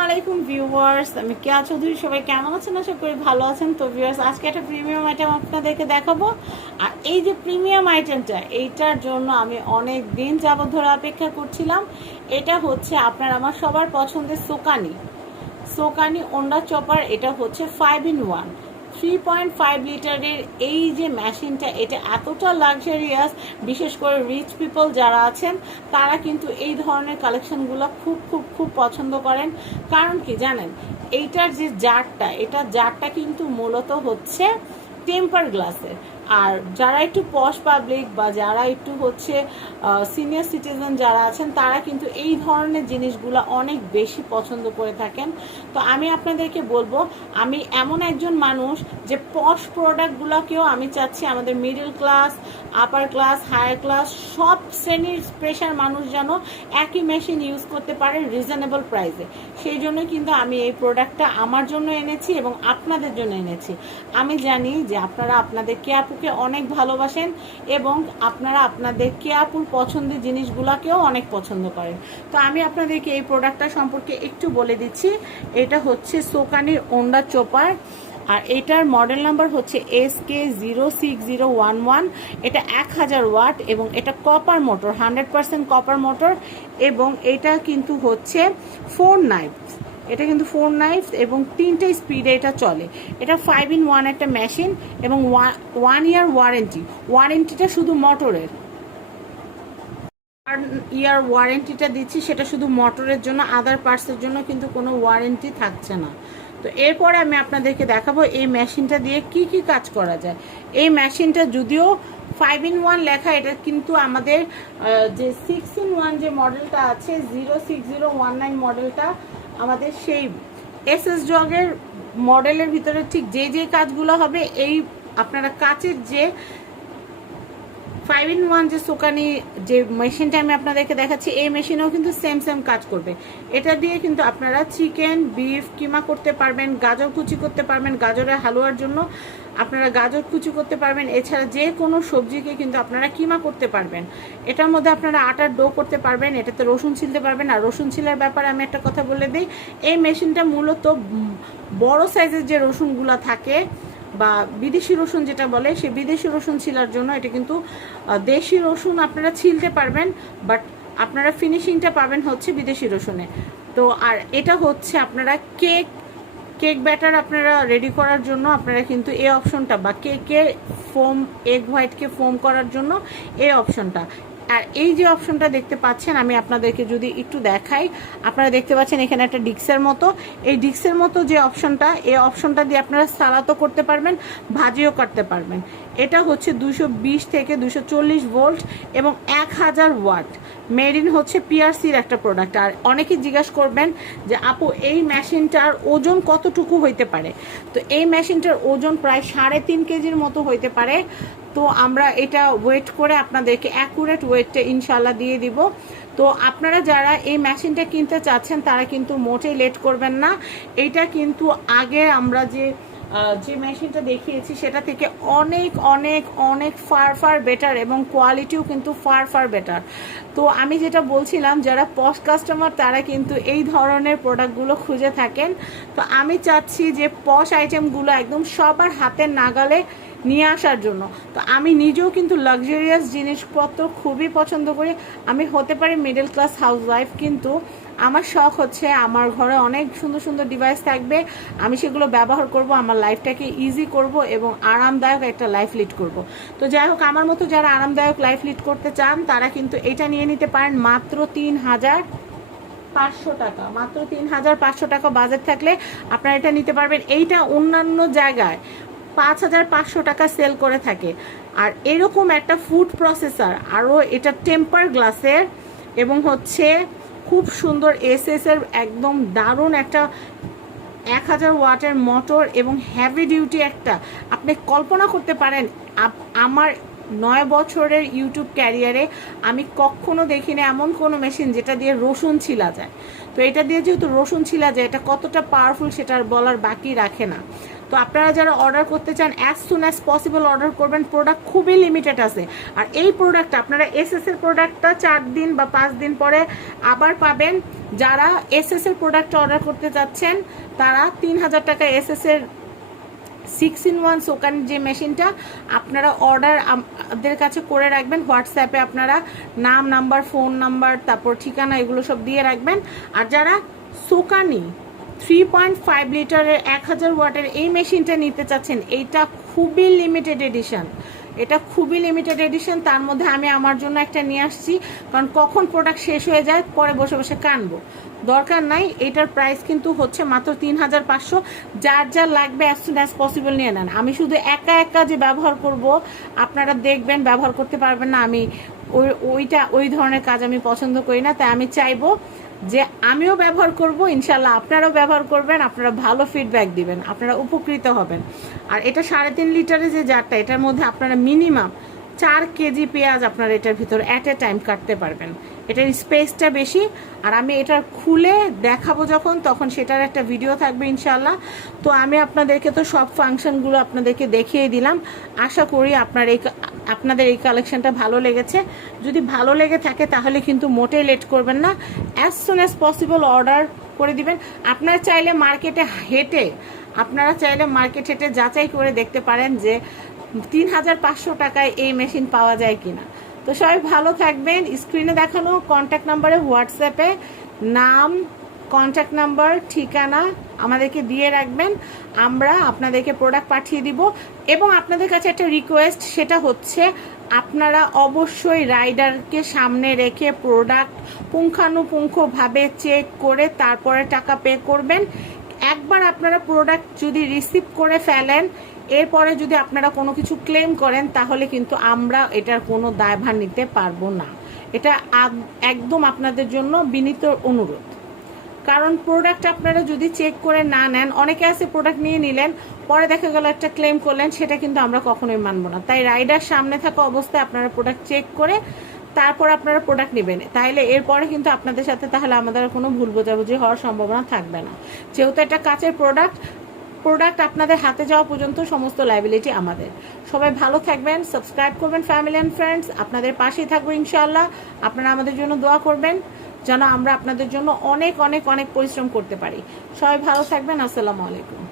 আলাইকুম ভিউয়ার্স, আমি কেয়া চৌধুরী, সবাই কেমন আছেন? আশা করি ভালো আছেন। তো ভিউয়ার্স, আজকে একটা প্রিমিয়াম আইটেম আপনাদেরকে দেখাবো। আর এই যে প্রিমিয়াম আইটেমটা এইটার জন্য আমি অনেক দিন যাবত ধরে অপেক্ষা করছিলাম। এটা হচ্ছে আপনার আমার সবার পছন্দের সোকানি। সোকানি ওন্ডা চপার, এটা হচ্ছে five in one three point five লিটারের এই যে মেশিনটা এটা এতটা লাক্সারিয়াস বিশেষ করে রিচ পিপল যারা আছেন, তারা কিন্তু এই ধরনের কালেকশনগুলো খুব খুব খুব পছন্দ করেন। কারণ কি জানেন? এইটার যে জারটা, এটা জারটা কিন্তু মূলত হচ্ছে টেম্পার গ্লাসের আর যারা একটু পশ পাবলিক বা যারা একটু হচ্ছে সিনিয়র সিটিজেন যারা আছেন, তারা কিন্তু এই ধরনের জিনিসগুলো অনেক বেশি পছন্দ করে থাকেন। তো আমি আপনাদেরকে বলব, আমি এমন একজন মানুষ যে পশ প্রোডাক্টগুলোকেও আমি চাচ্ছি আমাদের middle class upper class higher class সব শ্রেণির প্রেশার মানুষ যেন একই মেশিন ইউজ করতে পারে রিজনেবল প্রাইসে সেই জন্য কিন্তু আমি এই প্রোডাক্টটা আমার জন্য এনেছি এবং আপনাদের জন্য এনেছি। আমি জানি যে আপনারা আপনাদের কেয়াপুকে অনেক ভালোবাসেন এবং আপনারা আপনাদের কেয়াপুর পছন্দের জিনিসগুলোকেও অনেক পছন্দ করেন। তো আমি আপনাদেরকে এই প্রোডাক্টটা সম্পর্কে একটু বলে দিচ্ছি। এটা হচ্ছে সোকানির ওন্ডা চোপার আর এটার মডেল নাম্বার হচ্ছে S K zero six zero one one. এটা এক হাজার ওয়াট এবং এটা copper motor, hundred percent copper motor এবং এটা কিন্তু হচ্ছে ফোর নাইফ এটা কিন্তু ফোর নাইফ এবং তিনটে স্পিডে এটা চলে। এটা ফাইভ ইন ওয়ান একটা মেশিন এবং ওয়ান ইয়ার ওয়ারেন্টি ওয়ারেন্টিটা শুধু মোটরের ইয়ার ওয়ারেন্টিটা দিচ্ছি, সেটা শুধু মোটরের জন্য আদার পার্টসের জন্য কিন্তু কোনো ওয়ারেন্টি থাকছে না। তো এরপরে আমি আপনাদেরকে দেখাবো এই মেশিনটা দিয়ে কি কি কাজ করা যায়। এই মেশিনটা যদিও ফাইভ ইন ওয়ান লেখা, এটা কিন্তু আমাদের যে সিক্স ইন ওয়ান যে মডেলটা আছে zero six zero one nine মডেলটা আমাদের সেই এস এস জগের মডেলের ভিতরে ঠিক যে যে কাজগুলো হবে, এই আপনারা কাচের যে ফাইভ ইন ওয়ান যে সোকানি যে মেশিনটা আমি আপনাদেরকে দেখাচ্ছি, এই মেশিনেও কিন্তু সেম সেম কাজ করবে। এটা দিয়ে কিন্তু আপনারা চিকেন বিফ কিমা করতে পারবেন, গাজর কুচি করতে পারবেন গাজরের হালুয়ার জন্য। আপনারা গাজর কুচি করতে পারবেন, এছাড়া যে কোনো সবজিকে কিন্তু আপনারা কিমা করতে পারবেন। এটার মধ্যে আপনারা আটার ডো করতে পারবেন, এটাতে রসুন ছিলতে পারবেন। আর রসুন ছিলার ব্যাপারে আমি একটা কথা বলে দিই, এই মেশিনটা মূলত বড় সাইজের যে রসুনগুলো থাকে, বা বিদেশি রসুন যেটা বলে সে বিদেশি রসুন ছিলার জন্য এটা কিন্তু দেশি রসুন আপনারা ছিলতে পারবেন, বাট আপনারা ফিনিশিংটা পাবেন হচ্ছে বিদেশি রসুনে। তো আর এটা হচ্ছে আপনারা কেক কেক ব্যাটার আপনারা রেডি করার জন্য আপনারা কিন্তু এই অপশনটা বা কেকের ফোম এগ হোয়াইটকে ফোম করার জন্য এই অপশনটা আর এই যে অপশনটা দেখতে পাচ্ছেন, আমি আপনাদেরকে যদি একটু দেখাই, আপনারা দেখতে পাচ্ছেন এখানে একটা ডিক্সের মতো। এই ডিক্সের মতো যে অপশনটা এই অপশনটা দিয়ে আপনারা সালাতো করতে পারবেন, ভাজিও করতে পারবেন। এটা হচ্ছে দুশো থেকে দুশো ভোল্ট এবং এক হাজার ওয়াট। মেড ইন হচ্ছে পিআরসির একটা প্রোডাক্ট আর অনেকে জিজ্ঞাসা করবেন যে, আপু, এই মেশিনটার ওজন কতটুকু হইতে পারে? তো এই মেশিনটার ওজন প্রায় সাড়ে তিন কেজির মতো হইতে পারে। তো আমরা এটা ওয়েট করে আপনাদেরকে অ্যাকুরেট ওয়েটটা ইনশাল্লাহ দিয়ে দিব। তো আপনারা যারা এই মেশিনটা কিনতে চাচ্ছেন, তারা কিন্তু মোটেই লেট করবেন না। এটা কিন্তু আগে আমরা যে যে মেশিনটা দেখিয়েছি, সেটা থেকে অনেক অনেক অনেক ফার ফার বেটার এবং কোয়ালিটিও কিন্তু ফার ফার বেটার তো আমি যেটা বলছিলাম, যারা পশ কাস্টমার তারা কিন্তু এই ধরনের প্রোডাক্টগুলো খুঁজে থাকেন। তো আমি চাচ্ছি যে পশ আইটেমগুলো একদম সবার হাতের নাগালে নিয়ে আসার জন্য। তো আমি নিজেও কিন্তু লাক্সারিয়াস জিনিসপত্র খুবই পছন্দ করি। আমি হতে পারি মিডল ক্লাস হাউস কিন্তু আমার শখ হচ্ছে আমার ঘরে অনেক সুন্দর সুন্দর ডিভাইস থাকবে। আমি সেগুলো ব্যবহার করব, আমার লাইফটাকে ইজি করব এবং আরামদায়ক একটা লাইফ লিড করব। তো যাই হোক, আমার মতো যারা আরামদায়ক লাইফ লিড করতে চান, তারা কিন্তু এটা নিয়ে নিতে পারেন মাত্র তিন হাজার পাঁচশো টাকা। মাত্র তিন হাজার পাঁচশো টাকা বাজেট থাকলে আপনারা এটা নিতে পারবেন। এইটা অন্যান্য জায়গায় পাঁচ হাজার পাঁচশো টাকা সেল করে থাকে। আর এরকম একটা ফুড প্রসেসার আরও এটা টেম্পার গ্লাসের এবং হচ্ছে খুব সুন্দর এস এর একদম দারুণ একটা এক হাজার ওয়াটের মোটর এবং হ্যাভি ডিউটি একটা। আপনি কল্পনা করতে পারেন আমার নয় বছরের ইউটিউব ক্যারিয়ারে আমি কখনো দেখিনি এমন কোনো মেশিন যেটা দিয়ে রসুন ছিলা যায়। তো এটা দিয়ে যেহেতু রসুন ছিলা যায়, এটা কতটা পাওয়ারফুল সেটা আর বলার বাকি রাখে না। তো আপনারা যারা অর্ডার করতে চান as soon as possible order করবেন। প্রোডাক্ট খুবই লিমিটেড আছে। আর এই প্রোডাক্টটা আপনারা এস এর প্রোডাক্টটা চার দিন বা পাঁচ দিন পরে আবার পাবেন। যারা এস এর প্রোডাক্ট অর্ডার করতে চাচ্ছেন তারা তিন হাজার টাকা এস এর সিক্স ইন ওয়ান সোকান যে মেশিনটা আপনারা অর্ডার আমাদের কাছে করে রাখবেন। হোয়াটসঅ্যাপে আপনারা নাম নাম্বার ফোন নাম্বার তারপর ঠিকানা এগুলো সব দিয়ে রাখবেন। আর যারা সোকানি থ্রি পয়েন্ট ফাইভ লিটারের এক হাজার ওয়াটের এই মেশিনটা নিতে চাচ্ছেন, এইটা খুবই লিমিটেড এডিশন এটা খুবই লিমিটেড এডিশন তার মধ্যে আমি আমার জন্য একটা নিয়ে আসছি। কারণ কখন প্রোডাক্ট শেষ হয়ে যায়, পরে বসে বসে কানবো। দরকার নাই, এটার প্রাইস কিন্তু হচ্ছে মাত্র তিন হাজার পাঁচশো। যার যার লাগবে অ্যাজ সুন অ্যাজ পসিবল নিয়ে নেন। আমি শুধু একা একা যে ব্যবহার করব, আপনারা দেখবেন, ব্যবহার করতে পারবেন না। আমি ওই, ওইটা, ওই ধরনের কাজ আমি পছন্দ করি না। তাই আমি চাইব যে আমিও ব্যবহার করব ইনশাল্লাহ আপনারাও ব্যবহার করবেন, আপনারা ভালো ফিডব্যাক দিবেন, আপনারা উপকৃত হবেন। আর এটা সাড়ে তিন লিটারের যে জারটা, এটার মধ্যে আপনারা মিনিমাম চার কেজি পেঁয়াজ আপনারা এটার ভিতর অ্যাট এ টাইম কাটতে পারবেন। এটার স্পেসটা বেশি, আর আমি এটার খুলে দেখাবো যখন, তখন সেটার একটা ভিডিও থাকবে ইনশাল্লাহ তো আমি আপনাদেরকে তো সব ফাংশনগুলো আপনাদেরকে দেখিয়ে দিলাম। আশা করি আপনার এই আপনাদের এই কালেকশনটা ভালো লেগেছে। যদি ভালো লেগে থাকে তাহলে কিন্তু মোটেই লেট করবেন না। As soon as possible order করে দিবেন। আপনারা চাইলে মার্কেটে হেঁটে, আপনারা চাইলে মার্কেট হেঁটে যাচাই করে দেখতে পারেন যে তিন হাজার পাঁচশো টাকায় এই মেশিন পাওয়া যায় কিনা। তো সবাই ভালো থাকবেন। স্ক্রিনে দেখানো কন্ট্যাক্ট নাম্বারে হোয়াটসঅ্যাপে নাম কন্ট্যাক্ট নাম্বার ঠিকানা আমাদেরকে দিয়ে রাখবেন। আমরা আপনাদেরকে প্রোডাক্ট পাঠিয়ে দিব। এবং আপনাদের কাছে একটা রিকোয়েস্ট সেটা হচ্ছে আপনারা অবশ্যই রাইডারকে সামনে রেখে প্রোডাক্ট পুঙ্খানুপুঙ্খভাবে চেক করে তারপরে টাকা পে করবেন। একবার আপনারা প্রোডাক্ট যদি রিসিভ করে ফেলেন এরপরে যদি আপনারা কোনো কিছু ক্লেম করেন, তাহলে কিন্তু আমরা এটার কোনো দায়ভার নিতে পারব না। এটা একদম আপনাদের জন্য বিনীত অনুরোধ। কারণ প্রোডাক্ট আপনারা যদি চেক করে না নেন, অনেকে আছে প্রোডাক্ট নিয়ে নিলেন, পরে দেখা গেল একটা ক্লেম করলেন, সেটা কিন্তু আমরা কখনোই মানবো না। তাই রাইডার সামনে থাকা অবস্থায় আপনারা প্রোডাক্ট চেক করে, তারপর আপনারা প্রোডাক্ট নেবেন। তাইলে এরপরে কিন্তু আপনাদের সাথে তাহলে আমাদের কোনো ভুল বোঝাবুঝি হওয়ার সম্ভাবনা থাকবে না। যেহেতু এটা কাচের প্রোডাক্ট প্রোডাক্ট আপনাদের হাতে যাওয়া পর্যন্ত সমস্ত লাইবিলিটি আমাদের। সবাই ভালো থাকবেন সাবস্ক্রাইব করবেন ফ্যামিলি অ্যান্ড ফ্রেন্ডস আপনাদের পাশেই থাকব ইনশাল্লাহ আপনারা আমাদের জন্য দোয়া করবেন, যেন আমরা আপনাদের জন্য অনেক অনেক অনেক পরিশ্রম করতে পারি। সবাই ভালো থাকবেন, আসসালামু আলাইকুম।